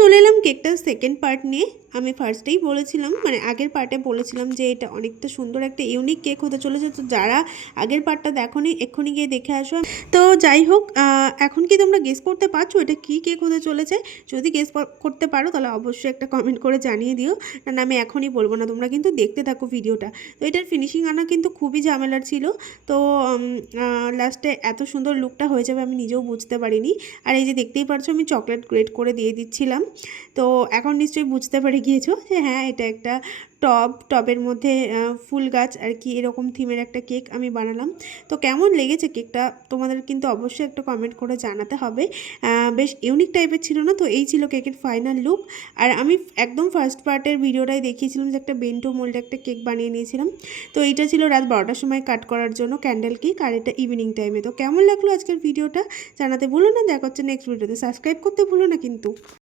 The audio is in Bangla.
চলে এলাম কেকটার সেকেন্ড পার্ট নিয়ে। আমি ফার্স্টেই বলেছিলাম, মানে আগের পার্টে বলেছিলাম যে এটা অনেকটা সুন্দর একটা ইউনিক কেক হতে চলেছে। তো যারা আগের পার্টটা দেখোনি এক্ষুনি গিয়ে দেখে আসো। তো যাই হোক, এখন কি তোমরা গেস করতে পারছো এটা কী কেক হতে চলেছে? যদি গেস করতে পারো তাহলে অবশ্যই একটা কমেন্ট করে জানিয়ে দিও, কারণ আমি এখনই বলবো না, তোমরা কিন্তু দেখতে থাকো ভিডিওটা। তো এটার ফিনিশিং আনা কিন্তু খুবই ঝামেলার ছিল। তো লাস্টে এত সুন্দর লুকটা হয়ে যাবে আমি নিজেও বুঝতে পারিনি। আর এই যে দেখতেই পারছো আমি চকলেট গ্রেট করে দিয়ে দিচ্ছিলাম। তো এখন নিশ্চয়ই বুঝতে পেরে গিয়েছো যে হ্যাঁ, এটা একটা টবের মধ্যে ফুল গাছ আর কি এরকম থিমের একটা কেক আমি বানালাম। তো কেমন লেগেছে কেকটা তোমাদের কিন্তু অবশ্যই একটা কমেন্ট করে জানাতে হবে। বেশ ইউনিক টাইপের ছিল না? তো এই ছিল কেকের ফাইনাল লুক। আর আমি একদম ফার্স্ট পার্টের ভিডিওটাই দেখিয়েছিলাম যে একটা বেন্টো মোল্ডে একটা কেক বানিয়ে নিয়েছিলাম। তো এইটা ছিল রাত 12টার সময় কাট করার জন্য ক্যান্ডেল কেক, আর এটা ইভিনিং টাইমে। তো কেমন লাগলো আজকের ভিডিওটা জানাতে ভুলো না। দেখা হচ্ছে নেক্সট ভিডিওতে। সাবস্ক্রাইব করতে ভুলো না কিন্তু।